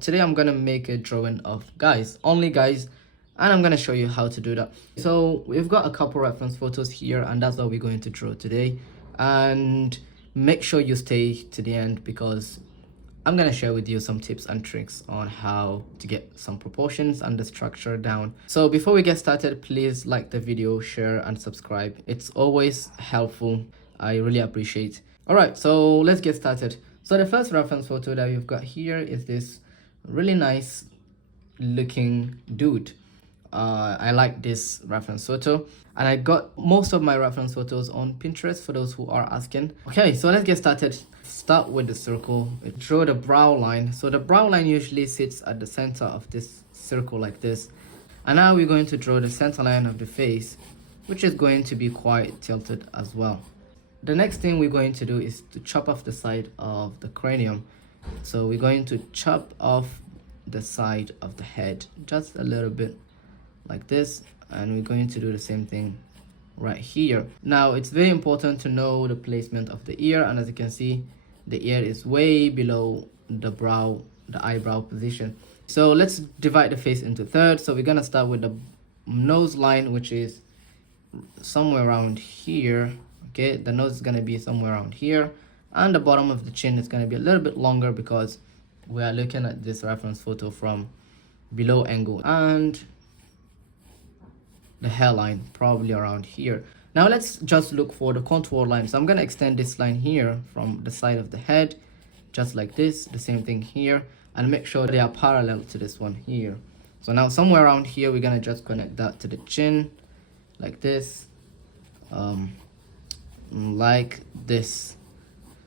Today I'm gonna make a drawing of guys, only guys, and I'm gonna show you how to do that. So we've got a couple reference photos here, and that's what we're going to draw today. And make sure you stay to the end because I'm gonna share with you some tips and tricks on how to get some proportions and the structure down. So before we get started, please like the video, share and subscribe. It's always helpful. I really appreciate. All right, so let's get started. So the first reference photo that we've got here is this really nice looking dude. I like this reference photo, and I got most of my reference photos on Pinterest for those who are asking. Okay, so let's get started. Start with the circle. Draw the brow line. So the brow line usually sits at the center of this circle like this. And now we're going to draw the center line of the face, which is going to be quite tilted as well. The next thing we're going to do is to chop off the side of the cranium. So we're going to chop off the side of the head just a little bit like this, and we're going to do the same thing right here. Now it's very important to know the placement of the ear, and as you can see, the ear is way below the brow, the eyebrow position. So let's divide the face into thirds. So we're gonna start with the nose line, which is somewhere around here. Okay, the nose is gonna be somewhere around here, and the bottom of the chin is gonna be a little bit longer because we are looking at this reference photo from below angle, and the hairline probably around here. Now let's just look for the contour line. So I'm gonna extend this line here from the side of the head, just like this. The same thing here, and make sure they are parallel to this one here. So now somewhere around here, we're gonna just connect that to the chin, like this, like this.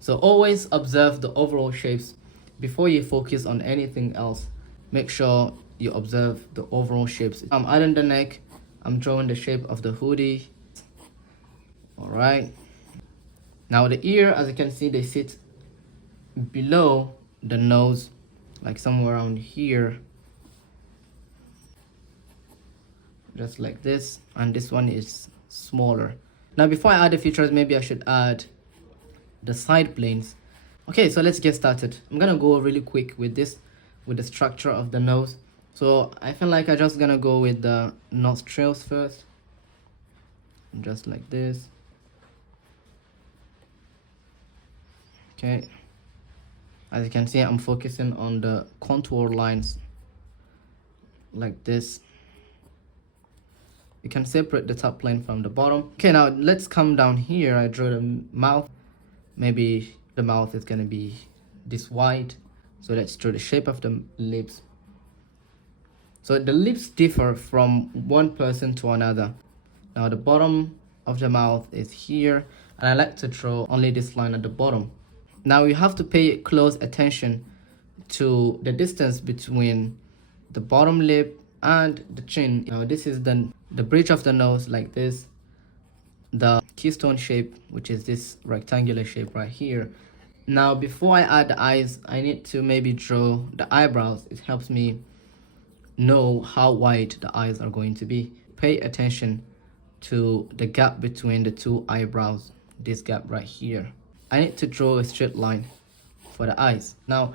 So always observe the overall shapes before you focus on anything else. Make sure you observe the overall shapes. I'm adding the neck. I'm drawing the shape of the hoodie. All right. Now the ear, as you can see, they sit below the nose, like somewhere around here, just like this. And this one is smaller. Now before I add the features, maybe I should add the side planes. Okay, so let's get started. I'm gonna go really quick with this, with the structure of the nose. So I feel like I'm just gonna go with the nostrils first, just like this. Okay, as you can see, I'm focusing on the contour lines like this. You can separate the top plane from the bottom. Okay, now let's come down here. I drew the mouth. Maybe the mouth is gonna be this wide. So let's draw the shape of the lips. So the lips differ from one person to another. Now the bottom of the mouth is here, and I like to draw only this line at the bottom. Now you have to pay close attention to the distance between the bottom lip and the chin. Now this is the bridge of the nose like this, the keystone shape, which is this rectangular shape right here. Now before I add the eyes, I need to maybe draw the eyebrows. It helps me know how wide the eyes are going to be. Pay attention to the gap between the two eyebrows, this gap right here. I need to draw a straight line for the eyes. Now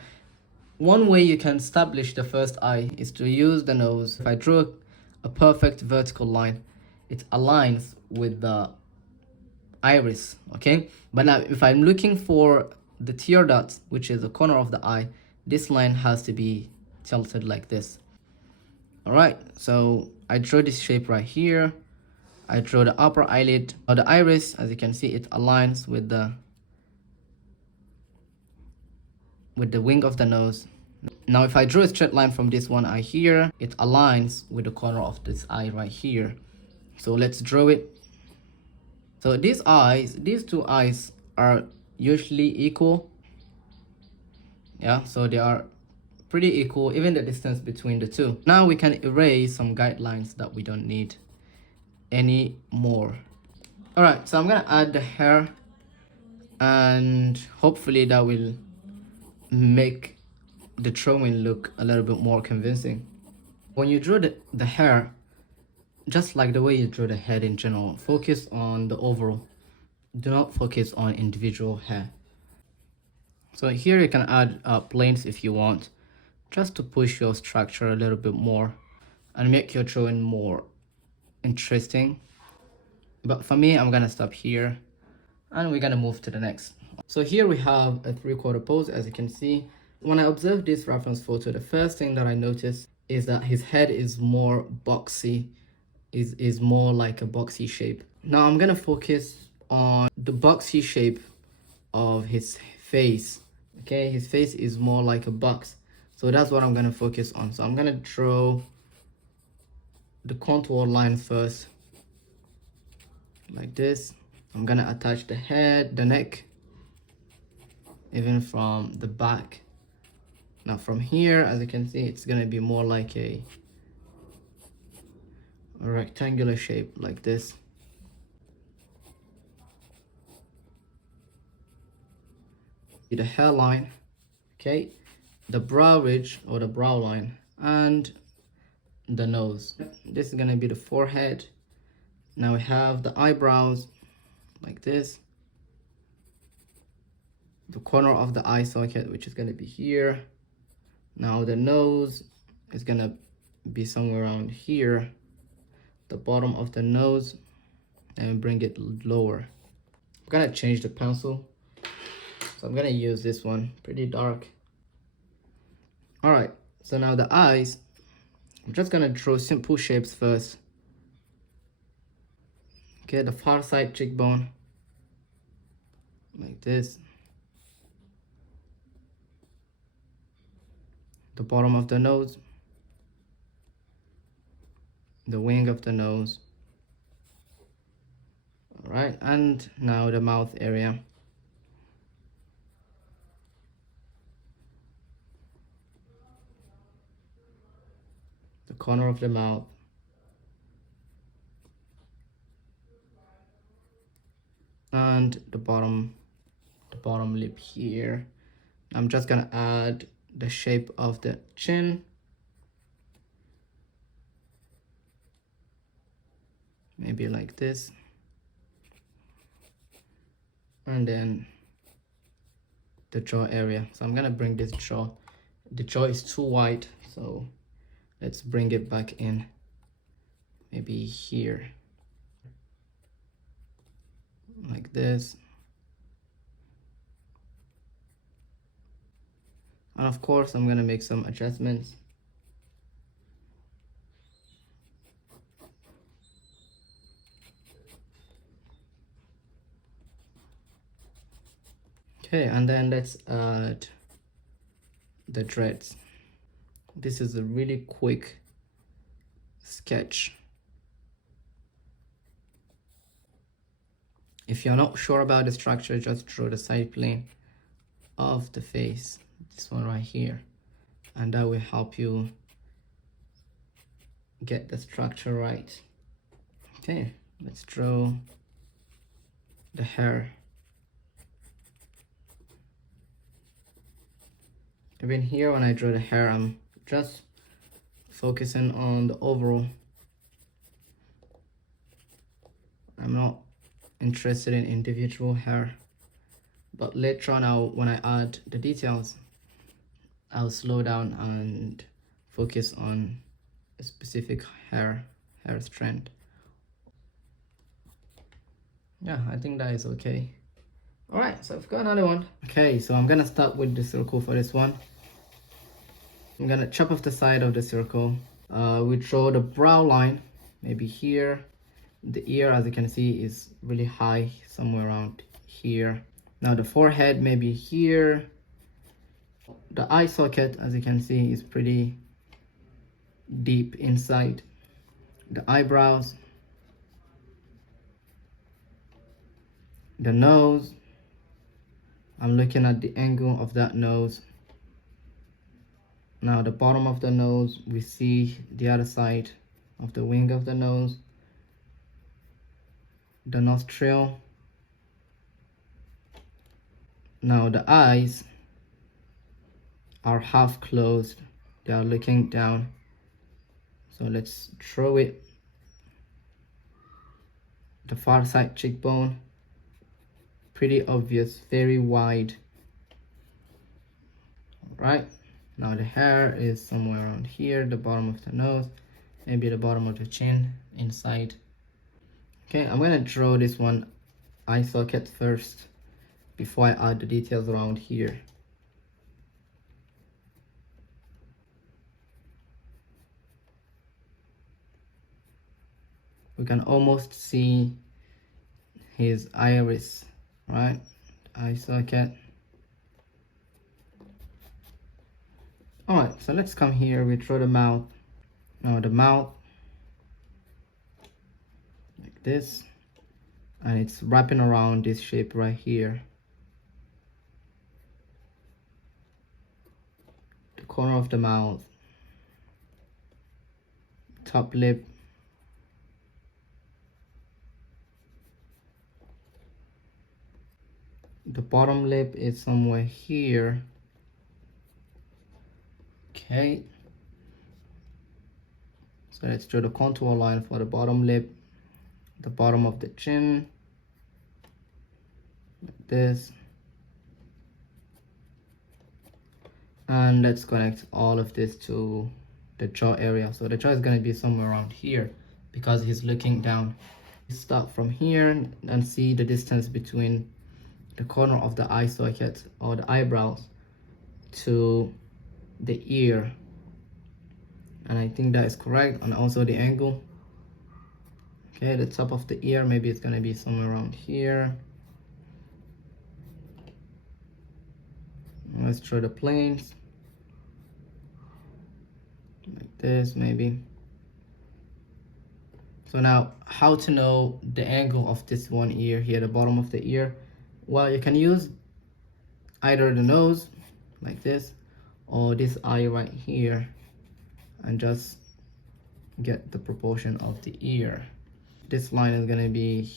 one way you can establish the first eye is to use the nose. If I draw a perfect vertical line, it aligns with the iris. Okay, but now if I'm looking for the tear dots, which is the corner of the eye, this line has to be tilted like this. All right, so I draw this shape right here. I draw the upper eyelid or the iris. As you can see, it aligns with the wing of the nose. Now if I draw a straight line from this one eye here, it aligns with the corner of this eye right here. So let's draw it. So these two eyes are usually equal. Yeah, so they are pretty equal, even the distance between the two. Now we can erase some guidelines that we don't need anymore. All right, so I'm gonna add the hair, and hopefully that will make the drawing look a little bit more convincing. When you draw the hair, just like the way you draw the head in general, focus on the overall. Do not focus on individual hair. So here you can add planes if you want, just to push your structure a little bit more and make your drawing more interesting. But for me, I'm gonna stop here and we're gonna move to the next. So here we have a 3/4 pose. As you can see, when I observed this reference photo, the first thing that I noticed is that his head is more boxy, is more like a boxy shape. Now I'm gonna focus on the boxy shape of his face. Okay, his face is more like a box, so that's what I'm gonna focus on. So I'm gonna draw the contour line first, like this. I'm gonna attach the head, the neck, even from the back. Now from here, as you can see, it's gonna be more like a rectangular shape, like this. The hairline, okay, the brow ridge or the brow line, and the nose. This is gonna be the forehead. Now we have the eyebrows, like this. The corner of the eye socket, which is gonna be here. Now the nose is gonna be somewhere around here. The bottom of the nose, and bring it lower. I'm gonna change the pencil, so I'm gonna use this one, pretty dark. All right, so now the eyes, I'm just gonna draw simple shapes first. Okay, the far side cheekbone, like this. The bottom of the nose, the wing of the nose. All right, and now the mouth area. The corner of the mouth. And the bottom lip here. I'm just gonna add the shape of the chin. Maybe like this. And then the jaw area. So I'm gonna bring this jaw. The jaw is too wide, so let's bring it back in. Maybe here. Like this. And of course, I'm gonna make some adjustments. Okay, and then let's add the dreads. This is a really quick sketch. If you're not sure about the structure, just draw the side plane of the face, this one right here, and that will help you get the structure right. Okay, let's draw the hair. Even here, when I draw the hair, I'm just focusing on the overall. I'm not interested in individual hair, but later on, when I add the details, I'll slow down and focus on a specific hair strand. Yeah, I think that is okay. All right, so I've got another one. Okay, so I'm gonna start with the circle for this one. I'm gonna chop off the side of the circle. We draw the brow line, maybe here. The ear, as you can see, is really high, somewhere around here. Now the forehead, maybe here. The eye socket, as you can see, is pretty deep inside. The eyebrows. The nose. I'm looking at the angle of that nose. Now the bottom of the nose, we see the other side of the wing of the nose. The nostril. Now the eyes are half closed. They are looking down. So let's draw it. The far side cheekbone. Pretty obvious, very wide. All right. Now the hair is somewhere around here, the bottom of the nose, maybe the bottom of the chin, inside. Okay, I'm gonna draw this one eye socket first before I add the details around here. We can almost see his iris, right? Eye socket. All right, so let's come here. We draw the mouth. Now the mouth, like this, and it's wrapping around this shape right here. The corner of the mouth, top lip, the bottom lip is somewhere here. Okay, so let's draw the contour line for the bottom lip, the bottom of the chin, like this, and let's connect all of this to the jaw area. So the jaw is going to be somewhere around here because he's looking down. Start from here and see the distance between the corner of the eye socket or the eyebrows to the ear, and I think that is correct, and also the angle. Okay, the top of the ear, maybe it's gonna be somewhere around here. Let's draw the planes like this, maybe. So now, how to know the angle of this one ear here, the bottom of the ear? Well, you can use either the nose like this or this eye right here and just get the proportion of the ear. This line is going to be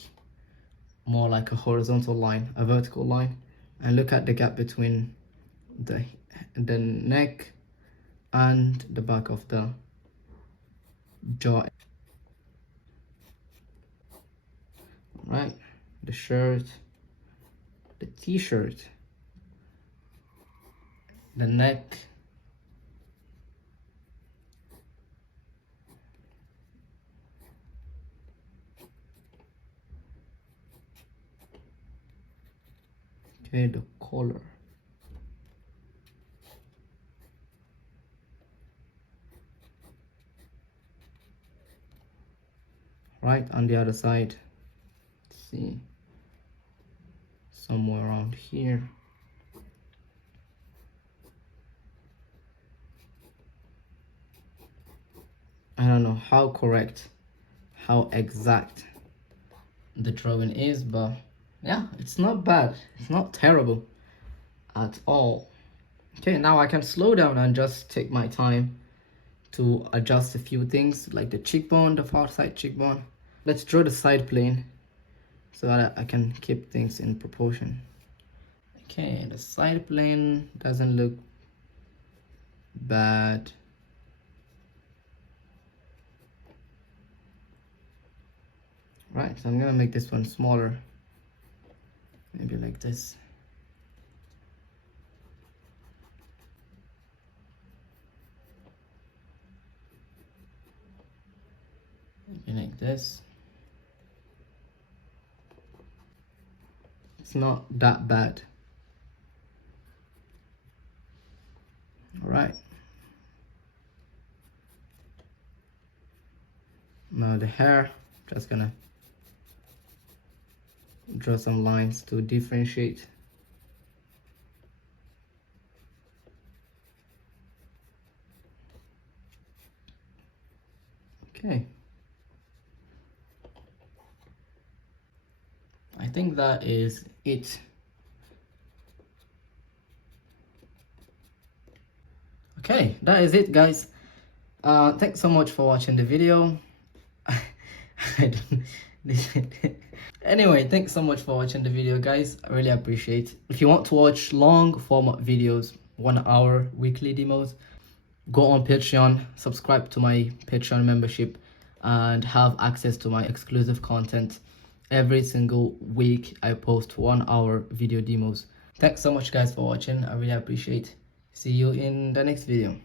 more like a horizontal line, a vertical line, and look at the gap between the neck and the back of the jaw. Right, the shirt, the t-shirt, the neck, okay, the collar, right, on the other side. Let's see, somewhere around here. I don't know how correct, how exact the drawing is, but yeah, it's not bad. It's not terrible at all. Okay, now I can slow down and just take my time to adjust a few things like the cheekbone, the far side cheekbone. Let's draw the side plane so that I can keep things in proportion. Okay, the side plane doesn't look bad. Right, so I'm gonna make this one smaller, maybe like this. Maybe like this. It's not that bad. All right. Now the hair, just gonna draw some lines to differentiate. Okay. I think that is it. Okay, that is it, guys. Thanks so much for watching the video. Anyway, thanks so much for watching the video, guys. I really appreciate it. If you want to watch long format videos, 1 hour weekly demos, go on Patreon, subscribe to my Patreon membership, and have access to my exclusive content. Every single week I post 1 hour video demos. Thanks so much, guys, for watching. I really appreciate it. See you in the next video.